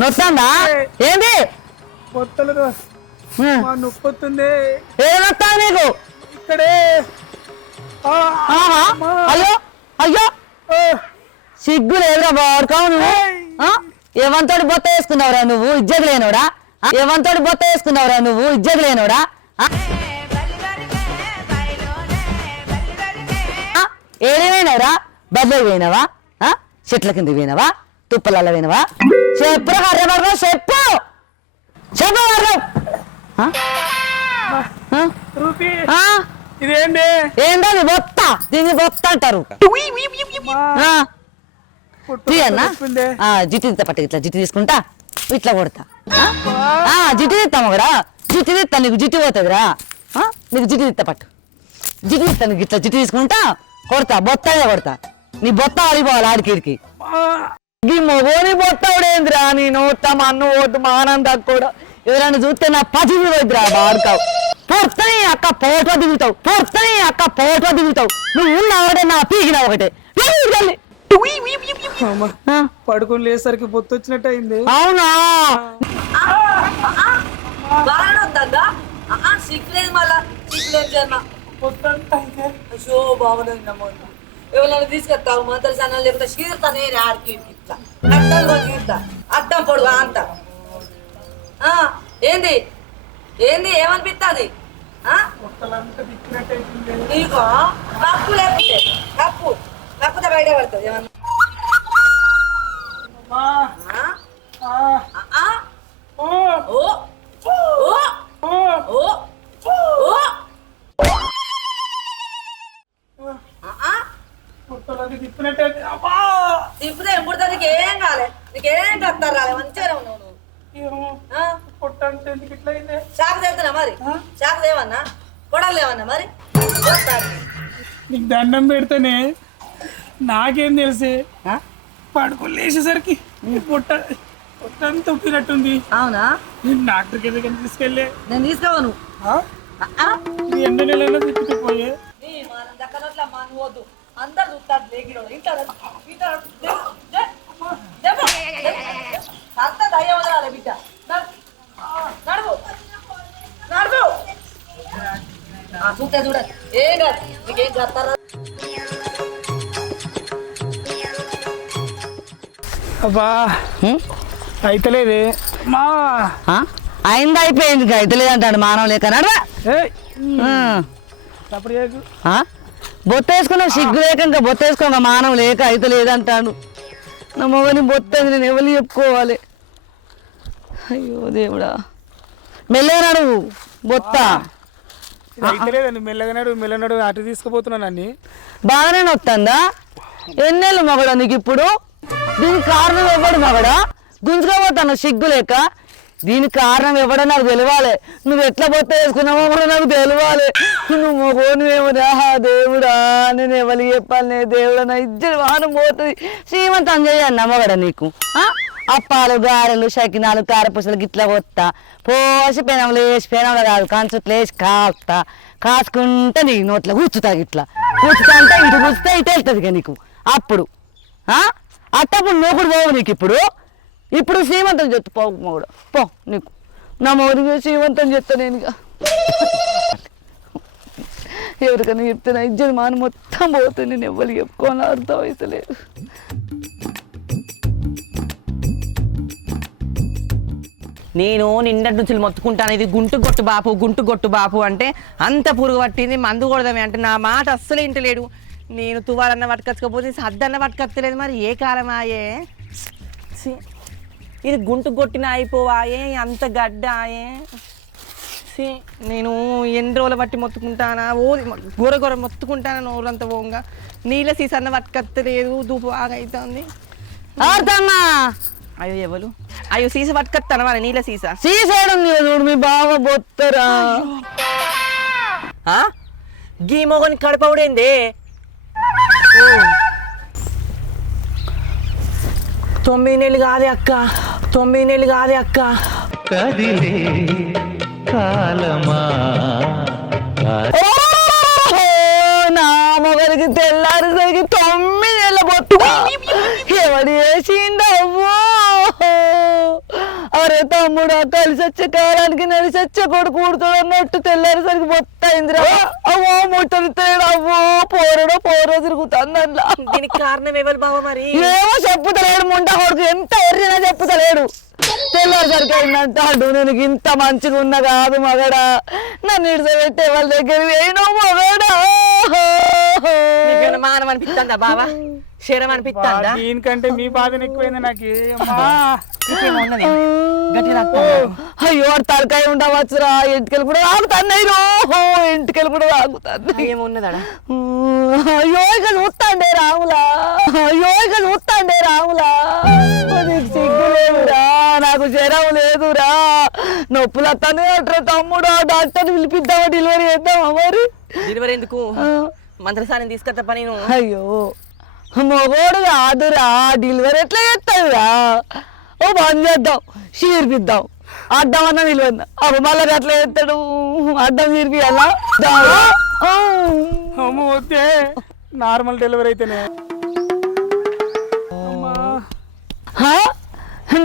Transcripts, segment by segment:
నొత్తందా ఏంది నొప్పొస్తుంది ఏమొస్తా నీకు ఇక్కడే అయ్యో అయ్యో సిగ్గు లేదురా బాడుకావు నువ్వు ఏమంతోటి బొత్త వేసుకున్నావురా నువ్వు ఇజ్జత లేనోడా ఏమంతోటి బొత్త వేసుకున్నావురా నువ్వు ఇజ్జత లేనోడా ఏడేమైనావురా బద్దలు పోయినావా చెట్ల కింద పోయినావా తుప్పలల్ల పోయినావా చెప్పు హర్రబర్గం చెప్పు చెప్పు ఇదేంటి ఏంటది బొత్త దీన్ని బొత్త అంటారు అన్నా జిట్టు తీస్తా పట్ట ఇట్లా జిట్టు తీసుకుంటా ఇట్లా కొడతా జిట్టు తీస్తాము కూడా జిట్టు తీస్తా నీకు జిట్టు పోతుందిరా నీకు జిట్టు తీస్తా పట్టు జిట్టు తీస్తా నీకు ఇట్లా జిట్టు తీసుకుంటా కొడతా బొత్తానే కొడతా నీ బొత్త ఆడిపోవాలి ఆడికిడికి ఈ మొగోని బొత్తవుడేంద్రా నీ నోట మా అన్ను ఓటు మానం కూడా ఎవరైనా చూస్తే నా పసిది వద్దురా బాడుకావు పొత్తని అక్క పోటో దిగుతావు పొత్తని అక్క పోటో దిగుతావు నువ్వు ఉన్నావడే నా పీకినా ఒకటే పడుకొని లేసరికి పొత్తు వచ్చినట్టు అయింది అవునా ఎవరైనా తీసుకొస్తావు మంత్రి సన్నాలు లేకపోతే చీరుతానే ఆడికి ఇట్లా అద్దం పొడుగా అంత ఏంది ఏంది ఏమనిపిస్తుంది నీకు కప్పు లేకపోతే కప్పు కప్పుతే బయట పడుతుంది ఏమన్నా తిప్పితే ఎప్పుడు నీకు ఏం కాలే నీకేం కత్తారు రాలే మంచిగానే ఉన్నావు నువ్వు చాకు తెస్తున్నా మరి చాకు లేవన్నా కొడాలి లేవన్నా మరి నీకు దండం పెడితేనే నాకేం తెలిసి పడుకొని లేచేసరికి పొట్టని తొక్కినట్టుంది అవునా నేను డాక్టర్కి ఎందుకని తీసుకెళ్ళే నేను తీసుకోను ఎండ నెలలో తిప్పిపోయే దక్కనట్ల మానువద్దు అందరు చూస్తారు లేకిలో ఇంట్లో అంత దయ్యం వదలాలి బిడ్డ నడువు నడువు చూస్తే చూడండి ఏం కాదు నీకేం చేస్తారా అబ్బా అయితలేదే మా అయింది అయిపోయింది అయితలేదు అంటాడు మానవ లేకనాడు బొత్త వేసుకున్నావు సిగ్గు లేక ఇంకా బొత్త వేసుకున్నా మానవ లేక అయితే లేదంటాడు నా మొగని బొత్త నేను ఎవరు చెప్పుకోవాలి అయ్యో దేవుడా మెల్లనాడు బొత్త అయితలేదండి మెల్లనాడు అటు తీసుకుపోతున్నాను అన్ని బాగానే వస్తుందా ఎన్నేళ్ళు మగడా నీకు ఇప్పుడు దీనికి కారణం ఎవడు మగడా గుంజుకోపోతాను సిగ్గు లేక దీనికి కారణం ఎవడో నాకు తెలియాలి నువ్వు ఎట్లా బొత్త వేసుకున్నావో కూడా నాకు తెలియాలి నువ్వు మొగోనివేమరా దేవుడా నేను ఎవరికి చెప్పాలి దేవుడా నా ఇద్దరు వాహనం పోతుంది శ్రీమంతం అంజయ్య నమ్మగడ నీకు అప్పాలు గారెలు సకినాలు కారపూసలు గిట్లా కొత్తా పోసి పెనంలో వేసి పెనంలో కాదు కంచుట్లు వేసి కాస్తా కాసుకుంటే నీకు నోట్లో కూర్చుతా గిట్లా కూర్చుతా అంటే ఇటు కూర్చుతా ఇటు వెళ్తుంది ఇక నీకు అప్పుడు అట్టప్పుడు నువ్వు కూడా పోవు నీకు ఇప్పుడు శ్రీమంతం చెప్తా పో మొగుడు పో నీకు నా మొగుడికి శ్రీమంతం చెప్తా నేను ఇక ఎవరికైనా చెప్తే నా ఇజ్జత మాన మొత్తం పోతుంది నేను ఎవరికి చెప్పుకోవాలని అర్థం అవుతలేదు నేను నిన్నటి నుంచి మొత్తుకుంటాను ఇది గుంటు గొట్టు బాపు అంటే అంత పురుగు పట్టింది మందు కొడదామే అంటే నా మాట అస్సలు ఇంటలేడు నేను తువాలన్న పట్టుకొచ్చకపోతే సద్దన్న పట్టుకొచ్చలేదు మరి ఏ కాలమాయే ఇది గుంటు కొట్టిన అయిపోవాయే అంత గడ్డాయే నేను ఎన్ని రోజులు బట్టి మొత్తుకుంటానా గొర మొత్తుకుంటానా నోరంతా పోగా నీళ్ళ సీసన్న పట్టుకొత్తలేదు దూపు బాగా అవుతుంది అయ్యో ఎవరు అయ్యో సీస పట్టుకొస్తాను మరి నీళ్ళ సీసాడు మీ బావ బొత్తరా గీ మొగని కడపవుడేంది 9 నెలలు కాదే అక్క 9 నెలలు కాదే అక్క కదిలే కాలమా నా మొగలికి తెల్లారేసరికి 9 నెలల బొట్టు ఎవడు వేసిండవ్వో అరే తమ్ముడు కలిసి వచ్చే కాలానికి నడిచి వచ్చే కొడుకు కూడుతాడు అన్నట్టు తెల్లారేసరికి మొత్తైందిరా అవ్వో ముట్టడితేడు అవ్వో పోరో తిరుగుతాను అందులో దీనికి కారణం ఎవరు బావ మరి ఏమో చెప్పుతలేడు ముండ కొడుకు ఎంత ఎర్రినా చెప్పుతలేడు తెల్లారిసరికి అయిందంటాడు నేను ఇంత మంచిగా ఉన్నా కాదు మగడా నన్ను ఇడిసబెట్టే వాళ్ళ దగ్గర వేయను మగడా మానం అనిపిస్తుందా బావా శరం అనిపిస్తుందా దీనికంటే మీ బాధన ఎక్కువైంది నాకు అయ్యో వాడు తలకాయ ఉండవచ్చురా ఇంటికెళ్ళి కూడా తాగుతాను ఇంటికెళ్ళి కూడా తాగుతాను ఏమున్నదా అయ్యో ఇక చూస్తాండే రాములా నీకు సిగ్గు లేదురా నాకు జ్వరం లేదురా నొప్పులు వస్తానే అంటారా తమ్ముడు ఆ డాక్టర్ని పిలిపిద్దామా డెలివరీ చేద్దామా మరి డెలివరీ ఎందుకు మంత్రసాన్ని తీసుకొస్తా పని అయ్యో మొగోడు కాదురా డెలివరీ ఎట్లా చేస్తాడురా ఓ బంద్ చేద్దాం చీర్పిద్దాం అడ్డం అన్న నిలవద్దాం అప్పుడు మళ్ళీ అట్లా చేస్తాడు అడ్డం చీర్పియాలా వద్దే నార్మల్ డెలివరీ అయితేనే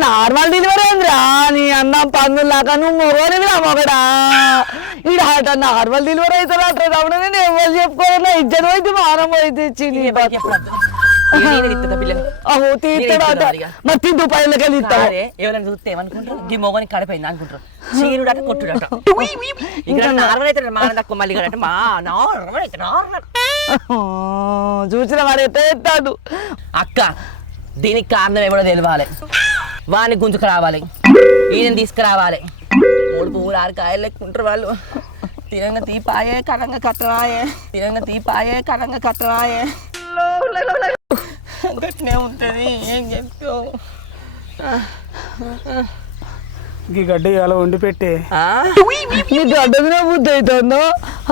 నార్మల్ డెలివరీ ఏందిరా నీ అన్నం పందులాక నువ్వు మొగోనివి రా మొగడా ఈడ అట నార్మల్ డెలివరీ అవుతాడు అట్లా రావడం నేను ఎవరు చెప్పుకోవాలా ఇజ్జత అయితే మానం అయితే అహో తీస్తాడు మరి తింటూ పైలకి వెళ్ళి ఇస్తాడు ఎవరైనా చూస్తే ఏమనుకుంటారు ఈ మొగని కడిపోయింది అనుకుంటారు చీరుడట కొట్టుడట ఇక్కడ నార్మల్ అయితే మాన తక్కువ మళ్ళీ అంటే మా నార్మల్ అయితే నార్మల్ చూసిన వాడు ఎట్లా చేస్తాడు అక్క దీనికి కారణం ఎవడో తెలియాలి వాడిని గుంజుకు రావాలి ఈయన తీసుకురావాలి 3 పువ్వులు 6 కాయలు లెక్కుంటారు వాళ్ళు తిరంగ తీపాయే కరంగ కట్టరాయే గట్నే ఉంటుంది ఏం చెప్తావు ఈ గడ్డ ఇలా వండి పెట్టి నీ గడ్డ తిన బుద్ధి అవుతుందో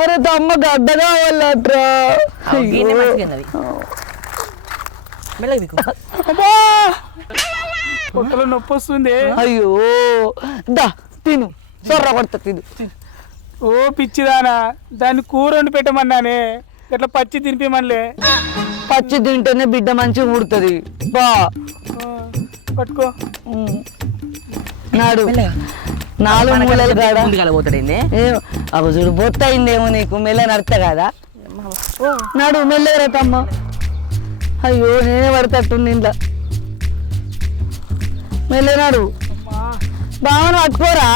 అరే తమ్మ గడ్డ కావాలట్రా పొట్టలో నొప్పి వస్తుంది అయ్యో దా తిను సొర్ర కొడతా తిను ఓ పిచ్చిదానా దాన్ని కూర వండి పెట్టమన్నానే ఇట్లా పచ్చి తినిపిమనిలే పచ్చి తింటేనే బిడ్డ మంచిగా ఉడుతుంది బా పట్టుకో నాడు 4 మూలలు కాడ పోతాడండి అవ చూడు బొత్త అయిందేమో నీకు మెల్ల నడతా కదా నాడు మెల్లరా తమ్మ అయ్యో నేనే పడతట్టుంది ఇంట్లో మెల్లనాడు బావను పట్టుకోరా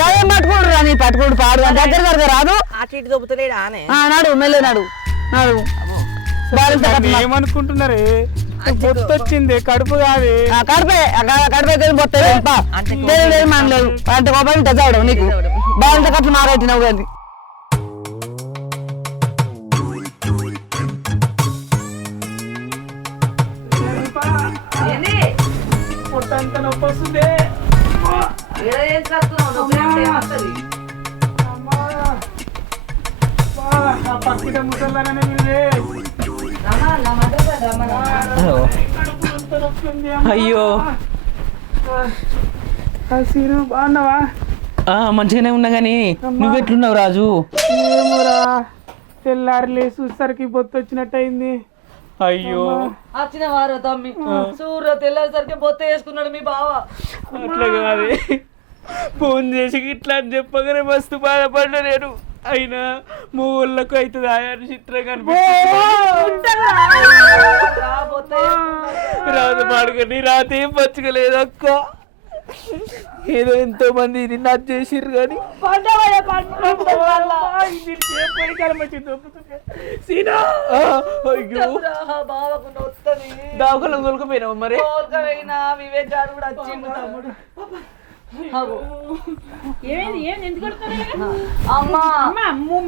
గాయం పట్టుకోడు రా నీ పట్టుకోడు పాడు దగ్గర రాదు అటు ఇటు దొబ్బుతలేడా నాడు మెల్లనాడు నాడు ఏమనుకుంటున్నారే బొత్తొచ్చింది కడుపు కాదు కడిపే బొత్త మనలేదు అంత కోపం చదవడం నీకు బాగా కట్లు మారెట్టినావు కానీ పొట్టంతా నొప్పి వస్తుంది పక్కిట ముసల్దాననే అయ్యో సీను బాగున్నావా మంచిగానే ఉన్నా గానీ నువ్వెట్లున్నావు రాజు ఏమోరా తెల్లారి లేసి చూసరికి బొత్తు వచ్చినట్టు అయింది అయ్యో వచ్చిన వారు తమ్మి సూర్య తెల్లారిసరికి బొత్త వేసుకున్నాడు మీ బావ అట్లా కాదు ఫోన్ చేసి ఇట్లా అని చెప్పగానే మస్తు బాధపడ్డా నేను అయినా మూళ్ళకు అవుతుంది ఆయన చిత్రంగా రాదు పాడుకొని రాత ఏం పచ్చుకోలేదు అక్క ఏదో ఎంతో మంది నిన్న చేసిర్రు కానీ దావకలో కొనుక్కపోయినావు మరి వివేక్ గారు కూడా వచ్చిండు తమ్ముడు ఏమైంది ఏం ఎందుకు అమ్మా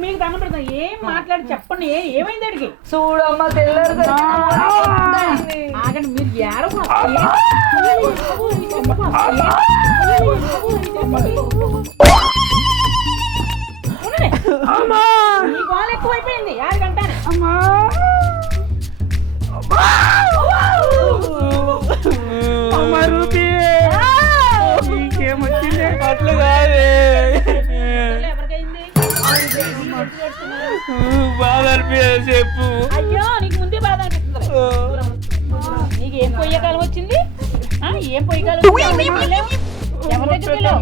మీకు దండం పెడతా ఏం మాట్లాడి చెప్పండి ఏమైంది అడిగి చూడమ్మా తెల్లారు ఆగండి మీరు యారో మీ గోల ఎక్కువైపోయింది 6 గంటనే రూపీ ఇంకేమొచ్చింది అట్లా కాదే ఎవరికైంది బాధ అనిపించదు చెప్పు అయ్యో నీకు ముందే బాధ అనిపిస్తుంది నీకు ఏం బయటకెళ్ళు.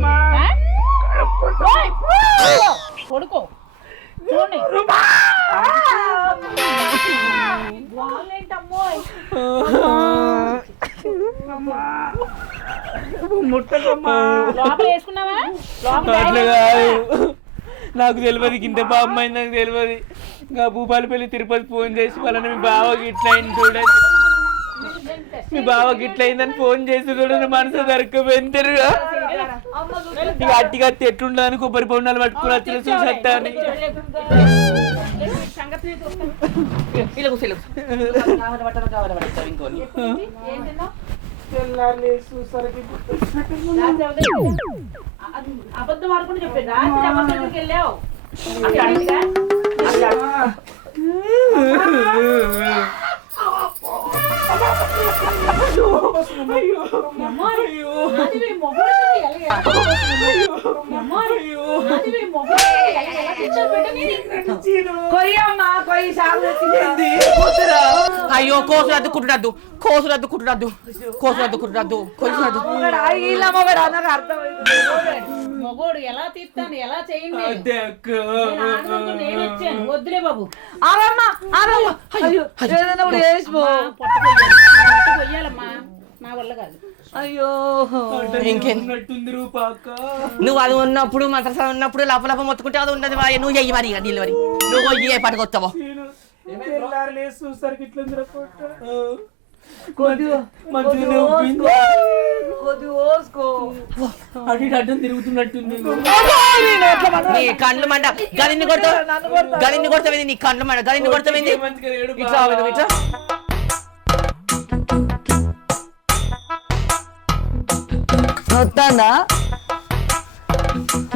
ఆ? ఓయ్! పడుకో చూడండి వాళ్ళేంటమ్మో ముట్టకమ్మా. లోపల వేసుకున్నావా లోపల అట్లా కాదు, నాకు తెలియదు ఇంత బాగుంది, నాకు తెలియదు. ఇంకా భూపాలపల్లి తిరుపతి ఫోన్ చేసి వాళ్ళని మీ బావకి ఇట్లా అయింది చూడండి, మీ బావకి ఇట్లా అయిందని ఫోన్ చేసి చూడండి, మనసు దొరకపోయిందిగా. ఇక అట్టిగా ఎట్లుండదని కొబ్బరి బొండాలు పట్టుకుని వచ్చిన చూసత్తా అని. సంగతి అబద్ధం ఆడుకుని చెప్పేది రాత్రి అబద్ధానికి వెళ్ళావు అయ్యో కోసులద్దు కుట్టడద్దు, కోసులద్దు కుట్టడద్దు, కోసులద్దు కుట్టడద్దు, కోసులద్దు. మగోడు ఎలా తీస్తాను ఎలా చేయండి అదే అక్క. నేను వచ్చాను వద్దులే బాబు పొయ్యాలమ్మా నా వల్ల కాదు అయ్యో ఇంకేం ఉన్నట్టుంది రూపా అక్క. నువ్వు అది ఉన్నప్పుడు మంత్రసా ఉన్నప్పుడు లపలప మొత్తుకుంటే అది ఉండదు మరి. నువ్వు చెయ్యి మరి డెలివరీ, నువ్వు ఏ పట్టుకొస్తావో. చూసరికి ఇట్లా అడ్డం తిరుగుతున్నట్టుంది. నీ కళ్ళు మంట గదిని కొడతావు, గదిని కొడతావేంది, నీ కళ్ళు మంట గదిని కొడతావేంది. ఇట్లా ఇట్లా నొత్తాందా,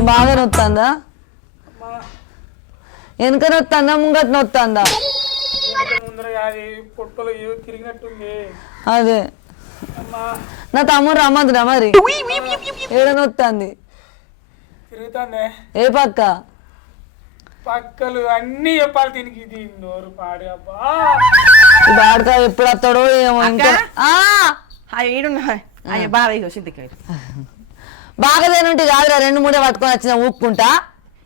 బాగా నొత్తాందా, వెనక నొత్తాందా, ముంగట నొత్తాందా? పొట్టలో ఏదో తిరిగినట్టుంది. అదే నా తమ్ముడు రమ్మందిరా మరి, ఏడ నొత్తాంది, తిరుగుతాందే ఏ పక్క? పక్కలు అన్ని చెప్పాలి దీనికి. ఇది నోరు పాడి అబ్బా. ఈ బాడకా ఎప్పుడు వస్తాడో ఏమో. ఇంకా ఏడున్నా అయ్యా బాగా సింతికాయ బాగలేనుంటే కాదురా, 2-3 పట్టుకొని వచ్చిన ఊపుకుంటా.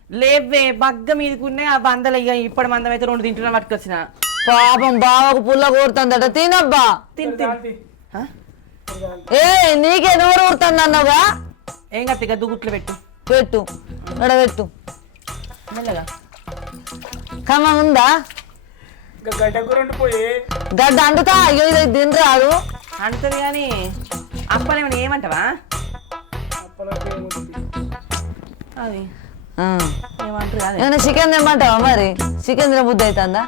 లేవే బగ్గ మీదకున్నాయి ఆ బందలు. ఇక ఇప్పుడు మందం అయితే 2 తింటున్నా పట్టుకొచ్చిన. పాపం బావకు పుల్ల కోరుతుందట, తినబ్బా. ఏ నీకే నోరు ఊరుతుంది అన్నావుగా, ఏం కత్తిగా దుగుట్లు పెట్టు పెట్టు పెట్టు. మెల్లగా కమ్మ ఉందా? ఇంకా గడ్డ కూర ఉండిపోయి గడ్డ అంటుతా, అయ్యో ఇది తినరాదు అంటది కానీ అప్పలేమన్నా ఏమంటావా? అది ఏమంటారు కాదు. ఏమైనా చికెన్ తెమ్మంటావా మరి? చికెన్ తిన బుద్ధి అవుతుందా?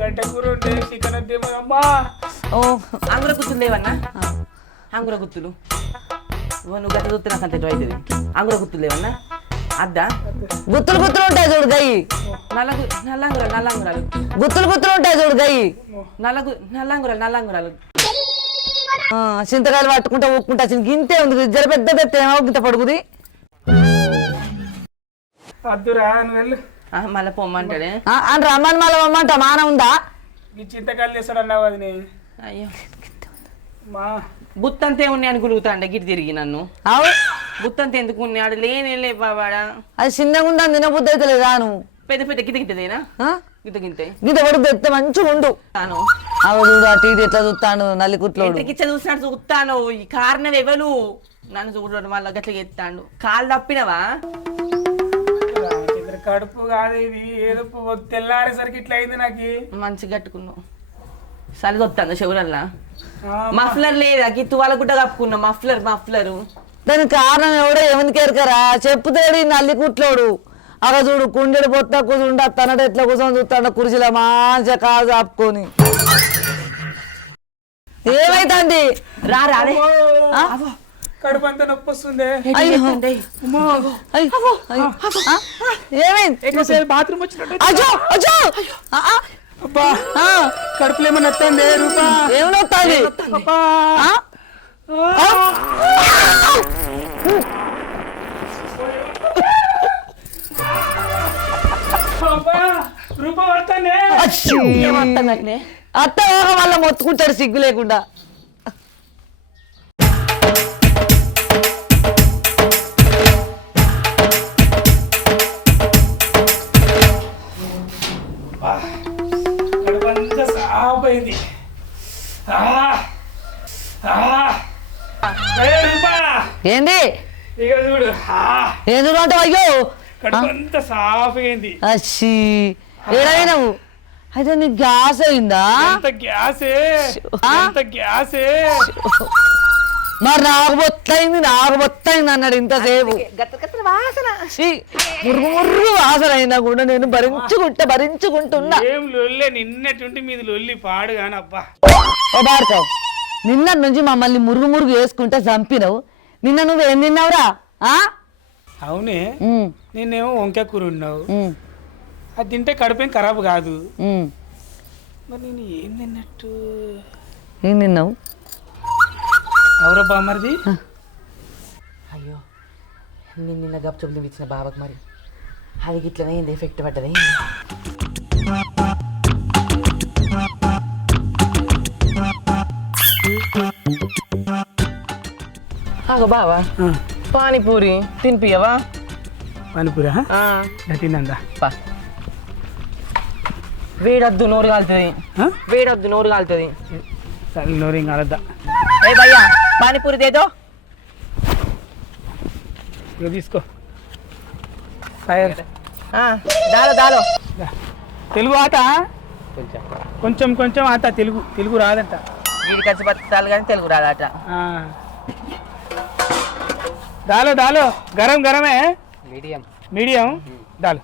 గడ్డ కూర ఉంటే చికెన్ అంతేమో అమ్మా. ఓ అంగుర గుత్తులు లేవన్నా, అంగుర గుత్తులు నువ్వు గట్ట చూస్తే నాకు అంత అవుతుంది. అంగుర గుత్తులు లేవన్నా అద్దా? గుత్తులు గుత్తులు ఉంటాయి చూడు గయ్యి, నల్లంగురాలు నల్లంగురాలు గుత్తులు గుత్తులు ఉంటాయి చూడు గయ్యి, నల్లంగురాలు నల్లంగురాలు. చింతకాయలు పట్టుకుంటా ఊపుకుంటా వచ్చింది. గింతే ఉంది జర పెద్ద పెద్ద ఏమో గింత పడుకుది. వద్దురా నువ్వు వెళ్ళు. మళ్ళీ పొమ్మంటాడే అని రమ్మని మళ్ళీ రమ్మంటా, మాన ఉందా? ఈ చింతకాయలు చేస్తాడు అన్నావు అది నేను. అయ్యో మా బుత్తంతే ఉన్నాయి అని గులుగుతాండే గిటి తిరిగి నన్ను. అవు బుత్తంత ఎందుకు ఉన్నాడు లేనే లేవాడా? అది చిన్నగా ఉందా, తిన బుద్ధి అయితే లేదా? నువ్వు పెద్ద పెద్ద గిత గిట్టదేనా? గిత గింతే గింత పడుకు తెస్తే మంచిగా ఉండు. తాను అవి చూడు అటు ఇటు ఎట్లా చూస్తాను నల్లికుట్లోడు. ఇంటికిచ్చ చూసినట్టు చూస్తాను. ఈ కారణం ఎవరు నన్ను చూడడం వల్ల గట్ల ఎత్తాడు. కాళ్ళు తప్పినవా? కడుపు కాదు ఇది, ఏదో తెల్లారేసరికి ఇట్లా అయింది నాకు. మంచిగా కట్టుకున్నావు, చలి వస్తాను చెవులల్లా. మఫ్లర్ లేదా గిత్తు వాళ్ళ గుడ్డ కప్పుకున్నా. మఫ్లరు దానికి కారణం ఎవడో ఎవరికి ఎరకరా? చెప్పుతాడు ఈ నల్లికుట్లోడు. అలా చూడు కుండెడు పొత్త కూర్చుంటే తనడు ఎట్లా కూర్చొని చూస్తాడు కుర్చీలో మంచిగా కాదు ఆపుకొని. ఏమైతుంది? రా రాలే కడుపు అంతా నొప్పి వస్తుంది. ఏమైంది? బాత్రూమ్ వచ్చినట్టు అబ్బా కడుపులో ఏమన్నా వస్తుంది రూపా? ఏమనొస్తుంది? రూపా పడుతుంది. అత్త వాళ్ళ మొత్తుకుంటాడు సిగ్గు లేకుండా. సాఫ్ అయింది. రూపా ఏంది ఇక చూడు ఏం చూడంటావు? అయ్యో కడుపు అంతా సాఫ్ అయింది. అచ్చి ఏడైనావు అయితే నీకు గ్యాస్ అయిందా? ఎంత గ్యాసే ఎంత గ్యాసే. మరి నాకు బొత్తయింది అన్నాడు ఇంతసేపు. ఛీ, మురుగు మురుగు వాసన అయినా కూడా నేను భరించుకుంటున్నా. ఏం లొల్లే నిన్నటువంటి మీది లొల్లి పాడు కాని అబ్బా. ఓ భార్గవ్, నిన్నటి నుంచి మమ్మల్ని మురుగు మురుగు వేసుకుంటే చంపినవు. నిన్న నువ్వేం తిన్నావురా? అవునే, నేనేమో వంకాయ కూర ఉన్నావు, అది తింటే కడుపేం ఖరాబ్ కాదు. మరి నేను ఏం తిన్నట్టు? ఏం తిన్నావు? అవురా బామ్మర్ది. అయ్యో నేను నిన్న గప్చులు తినిపించిన బాబాకి మరి అది గిట్లనే ఏంది ఎఫెక్ట్ పడ్డది. ఆగో బావా, పానీపూరి తినిపియవా? పానీపూరా తిందా? వేడొద్దు నోరు కాలుతుంది, వేడొద్దు నోరు కాలుతుంది. సరే నోరు కాలద్దా. ఏ భయ్యా పానీపూరి దేదో. ఇక తీసుకో. ఫైర్ దాలో దాలో. తెలుగు ఆట కొంచెం కొంచెం ఆట. తెలుగు రాదంట. వీడి ఖర్చు బతాలు కానీ తెలుగు రాదట. దాలో గరం గరమే మీడియం మీడియం దాలు.